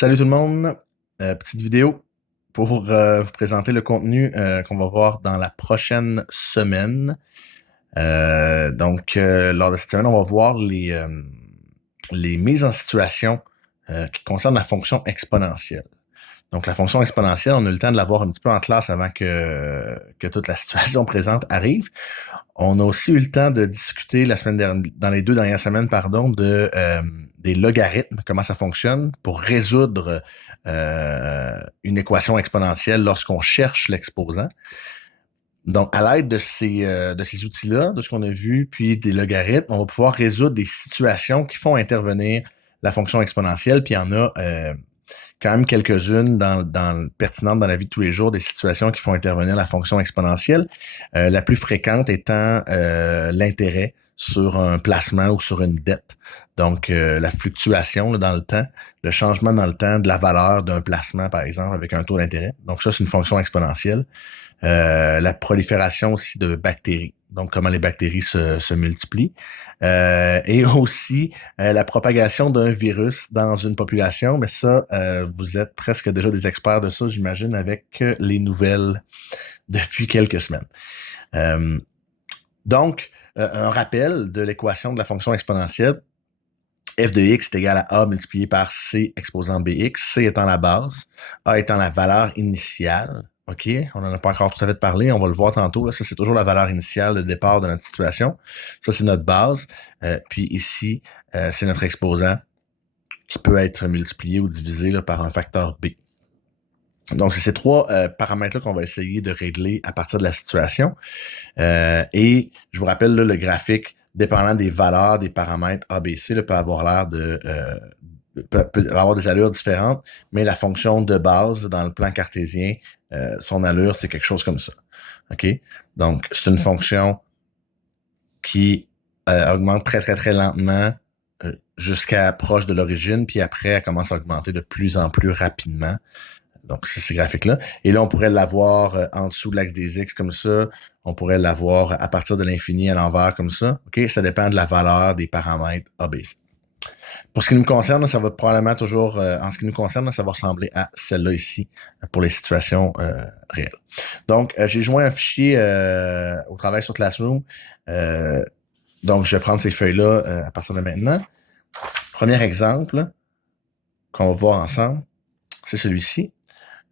Salut tout le monde. Petite vidéo pour vous présenter le contenu qu'on va voir dans la prochaine semaine. Lors de cette semaine, on va voir les mises en situation qui concernent la fonction exponentielle. Donc, la fonction exponentielle, on a eu le temps de la voir un petit peu en classe avant que toute la situation présente arrive. On a aussi eu le temps de discuter dans les 2 dernières semaines, des logarithmes, comment ça fonctionne pour résoudre une équation exponentielle lorsqu'on cherche l'exposant. Donc, à l'aide de ces outils-là, de ce qu'on a vu, puis des logarithmes, on va pouvoir résoudre des situations qui font intervenir la fonction exponentielle, puis il y en a quand même quelques-unes pertinentes dans la vie de tous les jours, des situations qui font intervenir la fonction exponentielle. La plus fréquente étant l'intérêt sur un placement ou sur une dette. Donc, la fluctuation là, dans le temps, le changement dans le temps de la valeur d'un placement, par exemple, avec un taux d'intérêt. Donc, ça, c'est une fonction exponentielle. La prolifération aussi de bactéries, donc comment les bactéries se multiplient, et aussi la propagation d'un virus dans une population, mais ça, vous êtes presque déjà des experts de ça, j'imagine, avec les nouvelles depuis quelques semaines. Un rappel de l'équation de la fonction exponentielle, f de x est égal à a multiplié par c exposant bx, c étant la base, a étant la valeur initiale. OK, on n'en a pas encore tout à fait parlé, on va le voir tantôt. Là. Ça, c'est toujours la valeur initiale de départ de notre situation. Ça, c'est notre base. Puis ici, c'est notre exposant qui peut être multiplié ou divisé là, par un facteur b. Donc, c'est ces trois paramètres-là qu'on va essayer de régler à partir de la situation. Et je vous rappelle, là, le graphique, dépendant des valeurs des paramètres A, B, C, là, peut avoir l'air peut avoir des allures différentes, mais la fonction de base dans le plan cartésien, son allure, c'est quelque chose comme ça. OK? Donc, c'est une fonction qui augmente très, très, très lentement jusqu'à proche de l'origine, puis après, elle commence à augmenter de plus en plus rapidement. Donc, c'est ces graphiques-là. Et là, on pourrait l'avoir en dessous de l'axe des X comme ça. On pourrait l'avoir à partir de l'infini à l'envers comme ça. OK? Ça dépend de la valeur des paramètres A, B, C. Pour ce qui nous concerne, ça va probablement toujours, en ce qui nous concerne, ça va ressembler à celle-là ici pour les situations réelles. Donc, j'ai joint un fichier au travail sur Classroom. Donc, je vais prendre ces feuilles-là à partir de maintenant. Premier exemple qu'on va voir ensemble, c'est celui-ci.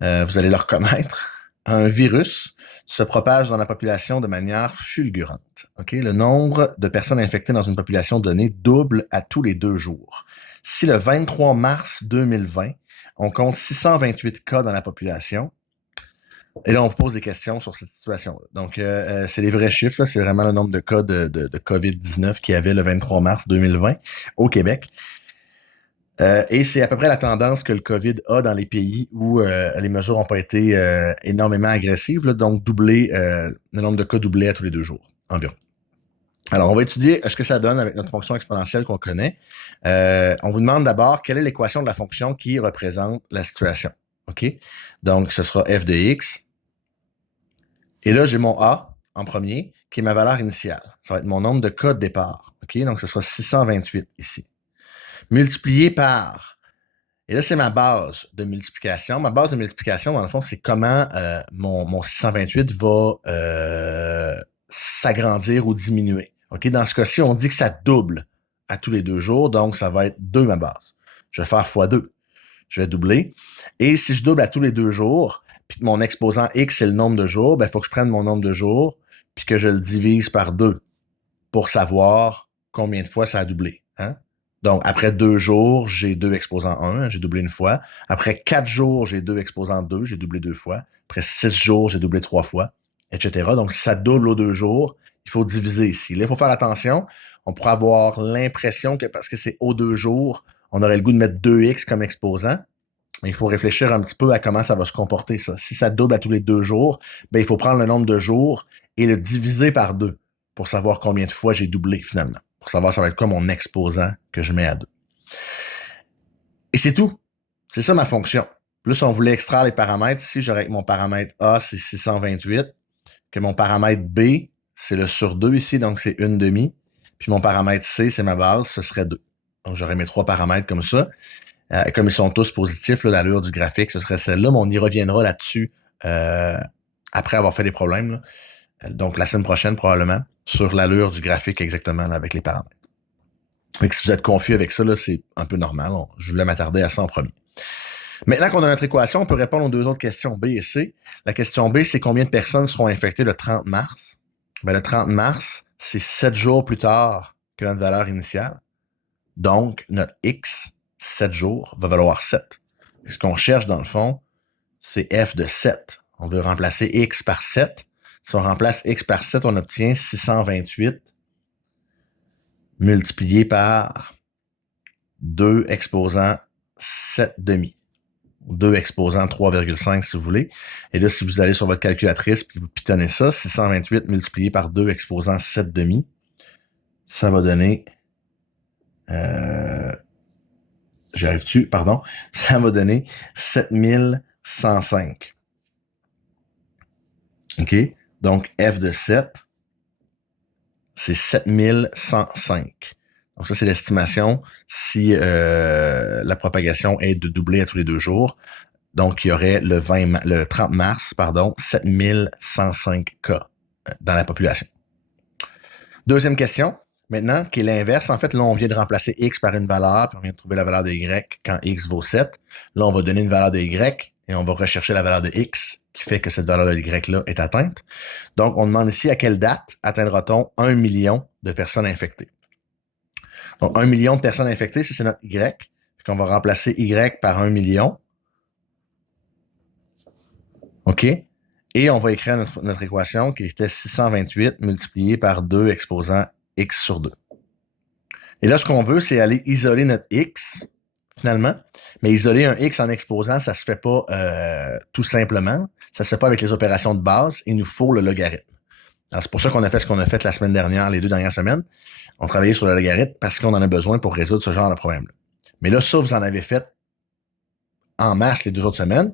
Vous allez le reconnaître. Un virus se propage dans la population de manière fulgurante. Okay? Le nombre de personnes infectées dans une population donnée double à tous les 2 jours. Si le 23 mars 2020, on compte 628 cas dans la population, et là, on vous pose des questions sur cette situation-là. Donc, c'est les vrais chiffres. Là. C'est vraiment le nombre de cas de COVID-19 qu'il y avait le 23 mars 2020 au Québec. Et c'est à peu près la tendance que le COVID a dans les pays où les mesures n'ont pas été énormément agressives, là, donc le nombre de cas doublé à tous les 2 jours environ. Alors, on va étudier ce que ça donne avec notre fonction exponentielle qu'on connaît. On vous demande d'abord quelle est l'équation de la fonction qui représente la situation. OK? Donc, ce sera f de x. Et là, j'ai mon a en premier, qui est ma valeur initiale. Ça va être mon nombre de cas de départ. OK? Donc, ce sera 628 ici. Multiplié par... Et là, c'est ma base de multiplication. Ma base de multiplication, dans le fond, c'est comment mon 628 va s'agrandir ou diminuer. OK? Dans ce cas-ci, on dit que ça double à tous les 2 jours, donc ça va être 2 ma base. Je vais faire x2. Je vais doubler. Et si je double à tous les 2 jours, puis que mon exposant x, c'est le nombre de jours, il faut que je prenne mon nombre de jours, puis que je le divise par 2 pour savoir combien de fois ça a doublé. Hein? Donc, après 2 jours, j'ai 2 exposants 1, j'ai doublé une fois. Après 4 jours, j'ai 2 exposants 2, j'ai doublé 2 fois. Après 6 jours, j'ai doublé 3 fois, etc. Donc, si ça double aux 2 jours, il faut diviser ici. Là, il faut faire attention. On pourrait avoir l'impression que parce que c'est aux 2 jours, on aurait le goût de mettre 2x comme exposant. Mais il faut réfléchir un petit peu à comment ça va se comporter, ça. Si ça double à tous les 2 jours, il faut prendre le nombre de jours et le diviser par 2 pour savoir combien de fois j'ai doublé, finalement. Pour savoir ça va être quoi mon exposant que je mets à 2. Et c'est tout. C'est ça ma fonction. Plus on voulait extraire les paramètres, ici, j'aurais que mon paramètre A, c'est 628, que mon paramètre B, c'est le sur 2 ici, donc c'est 1/2. Puis mon paramètre C, c'est ma base, ce serait 2. Donc j'aurais mes 3 paramètres comme ça. Comme ils sont tous positifs, là, l'allure du graphique, ce serait celle-là, mais on y reviendra là-dessus après avoir fait des problèmes. Là. Donc, la semaine prochaine, probablement, sur l'allure du graphique exactement là, avec les paramètres. Donc, si vous êtes confus avec ça, là, c'est un peu normal. Je voulais m'attarder à ça en premier. Maintenant qu'on a notre équation, on peut répondre aux deux autres questions B et C. La question B, c'est combien de personnes seront infectées le 30 mars? Ben, le 30 mars, c'est 7 jours plus tard que notre valeur initiale. Donc, notre X, 7 jours, va valoir 7. Et ce qu'on cherche, dans le fond, c'est F de 7. On veut remplacer X par 7. Si on remplace X par 7, on obtient 628 multiplié par 2 exposant 7 demi. 2 exposant 3,5 si vous voulez. Et là, si vous allez sur votre calculatrice puis vous pitonnez ça, 628 multiplié par 2 exposant 7 demi, ça va donner... j'y arrive-tu? Pardon. Ça va donner 7105. OK? Donc, F de 7, c'est 7105. Donc, ça, c'est l'estimation si la propagation est de doubler à tous les 2 jours. Donc, il y aurait le 30 mars, 7105 cas dans la population. Deuxième question, maintenant, qui est l'inverse. En fait, là, on vient de remplacer X par une valeur, puis on vient de trouver la valeur de Y quand X vaut 7. Là, on va donner une valeur de Y et on va rechercher la valeur de X qui fait que cette valeur de Y-là est atteinte. Donc, on demande ici à quelle date atteindra-t-on 1 million de personnes infectées. Donc, 1 million de personnes infectées, c'est notre Y. Puis on va remplacer Y par 1 million. OK? Et on va écrire notre équation qui était 628 multiplié par 2 exposant X sur 2. Et là, ce qu'on veut, c'est aller isoler notre X, finalement. Mais isoler un X en exposant, ça se fait pas tout simplement. Ça se fait pas avec les opérations de base. Il nous faut le logarithme. Alors, c'est pour ça qu'on a fait ce qu'on a fait la semaine dernière, les 2 dernières semaines. On travaillait sur le logarithme parce qu'on en a besoin pour résoudre ce genre de problème-là. Mais là, ça, vous en avez fait en masse les 2 autres semaines.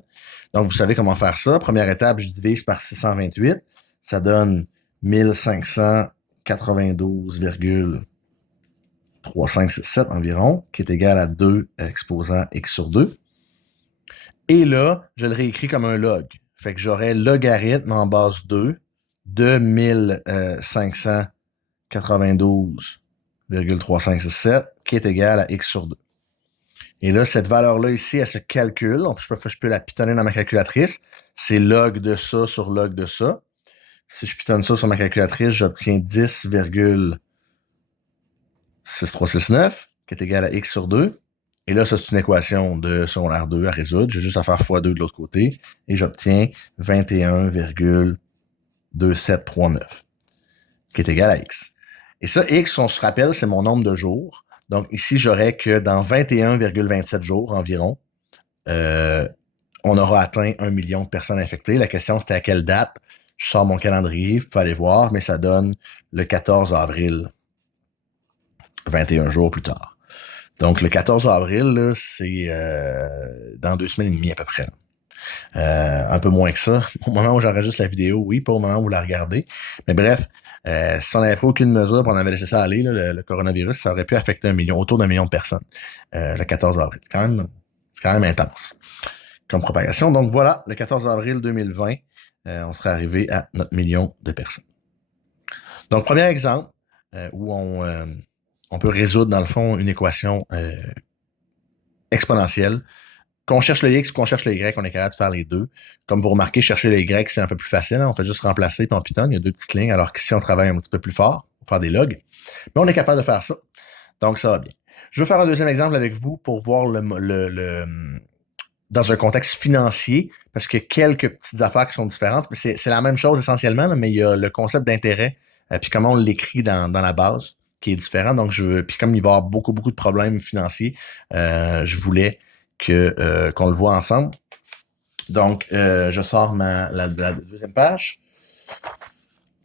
Donc, vous savez comment faire ça. Première étape, je divise par 628. Ça donne 1592,3567 environ, qui est égal à 2 exposant X sur 2. Et là, je le réécris comme un log. Fait que j'aurai logarithme en base 2 de 1592,3567 qui est égal à X sur 2. Et là, cette valeur-là ici, elle se calcule. Donc, je peux la pitonner dans ma calculatrice. C'est log de ça sur log de ça. Si je pitonne ça sur ma calculatrice, j'obtiens 10,6369 qui est égal à X sur 2. Et là, ça, c'est une équation de secondaire 2 à résoudre. J'ai juste à faire x2 de l'autre côté. Et j'obtiens 21,2739 qui est égal à X. Et ça, X, on se rappelle, c'est mon nombre de jours. Donc, ici, j'aurais que dans 21,27 jours environ, on aura atteint 1 million de personnes infectées. La question, c'était à quelle date? Je sors mon calendrier, vous pouvez aller voir, mais ça donne le 14 avril, 21 jours plus tard. Donc, le 14 avril, là, c'est dans 2 semaines et demie à peu près. Un peu moins que ça. Au moment où j'enregistre la vidéo, oui, pas au moment où vous la regardez. Mais bref, si on n'avait pris aucune mesure et on avait laissé ça aller, là, le coronavirus, ça aurait pu affecter autour d'1 million de personnes le 14 avril. C'est quand même intense comme propagation. Donc voilà, le 14 avril 2020, on serait arrivé à notre million de personnes. Donc, premier exemple où on peut résoudre, dans le fond, une équation exponentielle. Qu'on cherche le X ou qu'on cherche le Y, on est capable de faire les deux. Comme vous remarquez, chercher le Y, c'est un peu plus facile. Hein? On fait juste remplacer puis on pitonne. Il y a 2 petites lignes, alors qu'ici, on travaille un petit peu plus fort pour faire des logs. Mais on est capable de faire ça. Donc, ça va bien. Je vais faire un deuxième exemple avec vous pour voir dans un contexte financier, parce qu'il y a quelques petites affaires qui sont différentes. C'est la même chose essentiellement, là, mais il y a le concept d'intérêt, puis comment on l'écrit dans la base, qui est différent. Donc, puis comme il va y avoir beaucoup de problèmes financiers, je voulais qu'on le voit ensemble. Donc, je sors la deuxième page.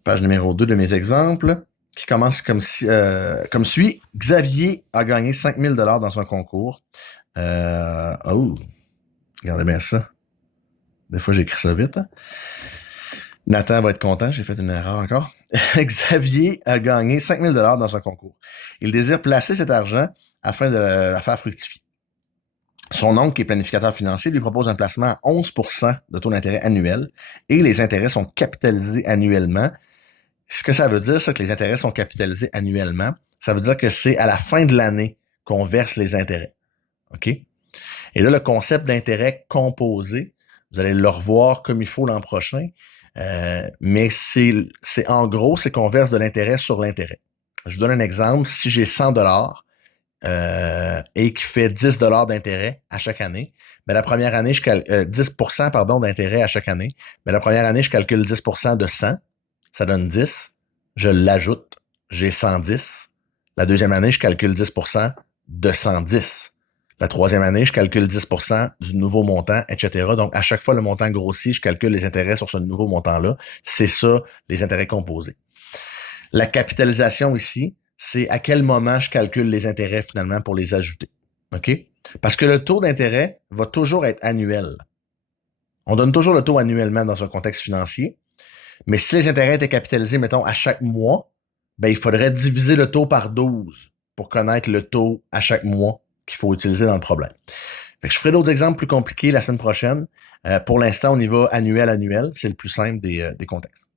Page numéro 2 de mes exemples, qui commence comme suit. Xavier a gagné 5 000 $ dans un concours. Regardez bien ça. Des fois, j'écris ça vite. Hein? Nathan va être content, j'ai fait une erreur encore. Xavier a gagné 5 000 $ dans un concours. Il désire placer cet argent afin de la faire fructifier. Son oncle, qui est planificateur financier, lui propose un placement à 11% de taux d'intérêt annuel et les intérêts sont capitalisés annuellement. Ce que ça veut dire, ça, que les intérêts sont capitalisés annuellement, ça veut dire que c'est à la fin de l'année qu'on verse les intérêts. OK? Et là, le concept d'intérêt composé, vous allez le revoir comme il faut l'an prochain, mais c'est en gros, c'est qu'on verse de l'intérêt sur l'intérêt. Je vous donne un exemple. Si j'ai 100 et qui fait 10 d'intérêt à chaque année, ben la première année, 10% d'intérêt à chaque année, ben la première année, je calcule 10% de 100, ça donne 10, je l'ajoute, j'ai 110. La deuxième année, je calcule 10% de 110. La troisième année, je calcule 10% du nouveau montant, etc. Donc, à chaque fois, le montant grossit, je calcule les intérêts sur ce nouveau montant-là. C'est ça, les intérêts composés. La capitalisation ici, c'est à quel moment je calcule les intérêts finalement pour les ajouter. OK? Parce que le taux d'intérêt va toujours être annuel. On donne toujours le taux annuellement dans un contexte financier. Mais si les intérêts étaient capitalisés, mettons, à chaque mois, ben, il faudrait diviser le taux par 12 pour connaître le taux à chaque mois qu'il faut utiliser dans le problème. Fait que je ferai d'autres exemples plus compliqués la semaine prochaine. Pour l'instant, on y va annuel. C'est le plus simple des contextes.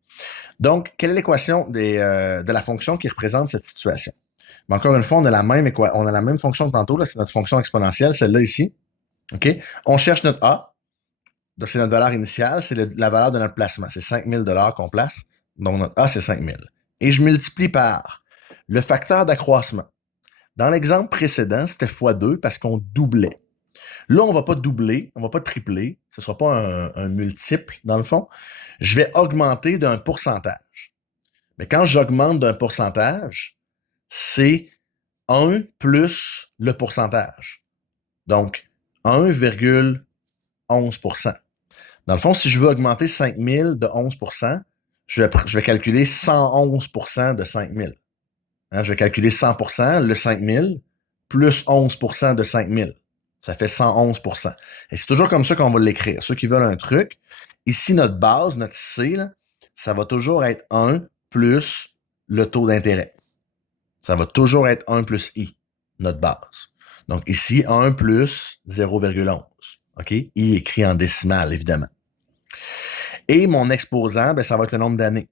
Donc, quelle est l'équation de la fonction qui représente cette situation? Mais encore une fois, on a la même fonction que tantôt, là, c'est notre fonction exponentielle, celle-là ici. OK? On cherche notre A. Donc, c'est notre valeur initiale, c'est la valeur de notre placement. C'est 5 000 qu'on place. Donc, notre A, c'est 5 000. Et je multiplie par le facteur d'accroissement. Dans l'exemple précédent, c'était x2 parce qu'on doublait. Là, on ne va pas doubler, on ne va pas tripler. Ce ne sera pas un multiple, dans le fond. Je vais augmenter d'un pourcentage. Mais quand j'augmente d'un pourcentage, c'est 1 plus le pourcentage. Donc, 1,11%. Dans le fond, si je veux augmenter 5 000 de 11%, je vais calculer 111% de 5 000. Je vais calculer 100%, le 5 000, plus 11% de 5 000. Ça fait 111%. Et c'est toujours comme ça qu'on va l'écrire. Ceux qui veulent un truc, ici, notre base, notre C, là, ça va toujours être 1 plus le taux d'intérêt. Ça va toujours être 1 plus I, notre base. Donc ici, 1 plus 0,11. OK? I écrit en décimale, évidemment. Et mon exposant, ben, ça va être le nombre d'années.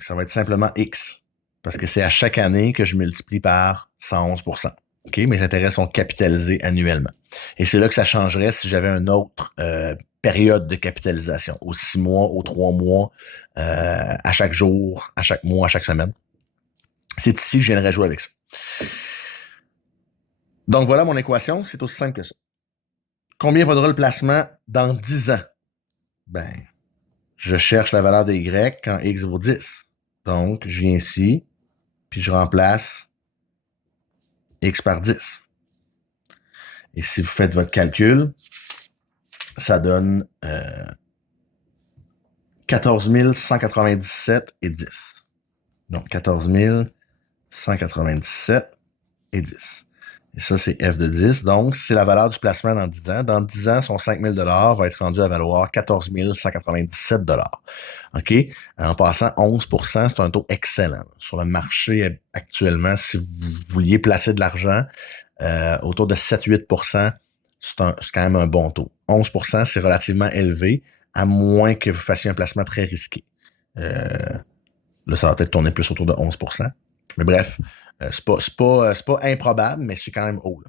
Ça va être simplement X. Parce que c'est à chaque année que je multiplie par 111%. OK? Mes intérêts sont capitalisés annuellement. Et c'est là que ça changerait si j'avais une autre période de capitalisation. Aux 6 mois, aux 3 mois, à chaque jour, à chaque mois, à chaque semaine. C'est ici que je viendrais jouer avec ça. Donc voilà mon équation, c'est aussi simple que ça. Combien vaudra le placement dans 10 ans? Ben, je cherche la valeur de Y quand X vaut 10. Donc, je viens ici, puis je remplace X par 10. Et si vous faites votre calcul, ça donne 14 197 et 10. Donc, 14 197 et 10. Et ça, c'est F de 10. Donc, c'est la valeur du placement dans 10 ans. Dans 10 ans, son 5 000 va être rendu à valoir 14 197 OK? En passant, 11%, c'est un taux excellent. Sur le marché actuellement, si vous vouliez placer de l'argent, autour de 7-8%, c'est quand même un bon taux. 11%, c'est relativement élevé, à moins que vous fassiez un placement très risqué. Là, ça va peut-être tourner plus autour de 11%. Mais bref, c'est pas improbable, mais c'est quand même haut. Là.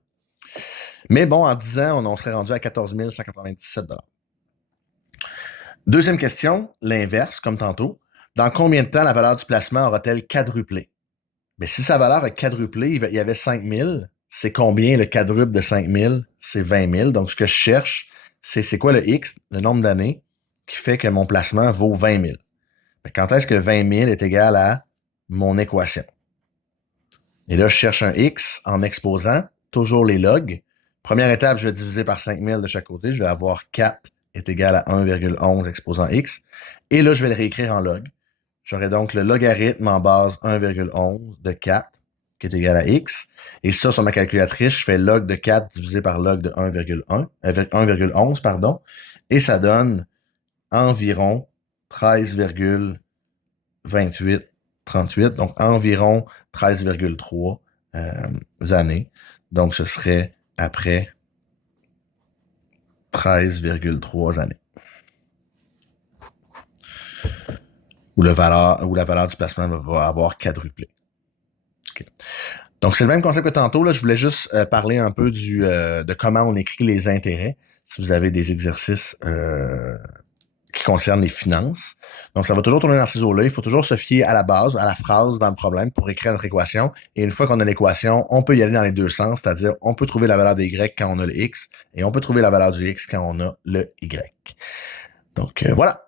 Mais bon, en 10 ans, on serait rendu à 14 197 $. Deuxième question, l'inverse, comme tantôt. Dans combien de temps la valeur du placement aura-t-elle quadruplé? Bien, si sa valeur a quadruplé, il y avait 5 000. C'est combien le quadruple de 5 000? C'est 20 000. Donc, ce que je cherche, c'est quoi le X, le nombre d'années, qui fait que mon placement vaut 20 000. Bien, quand est-ce que 20 000 est égal à mon équation? Et là, je cherche un X en exposant toujours les logs. Première étape, je vais diviser par 5000 de chaque côté. Je vais avoir 4 est égal à 1,11 exposant X. Et là, je vais le réécrire en log. J'aurai donc le logarithme en base 1,11 de 4 qui est égal à X. Et ça, sur ma calculatrice, je fais log de 4 divisé par log de 1,11, pardon. Et ça donne environ 13,2838, donc environ 13,3 années. Donc, ce serait après 13,3 années. Où la valeur du placement va avoir quadruplé. Okay. Donc, c'est le même concept que tantôt. Là, je voulais juste parler un peu de comment on écrit les intérêts. Si vous avez des exercices qui concernent les finances. Donc, ça va toujours tourner dans ces eaux-là. Il faut toujours se fier à la base, à la phrase dans le problème pour écrire notre équation. Et une fois qu'on a l'équation, on peut y aller dans les deux sens, c'est-à-dire on peut trouver la valeur de Y quand on a le X et on peut trouver la valeur du X quand on a le Y. Donc, voilà.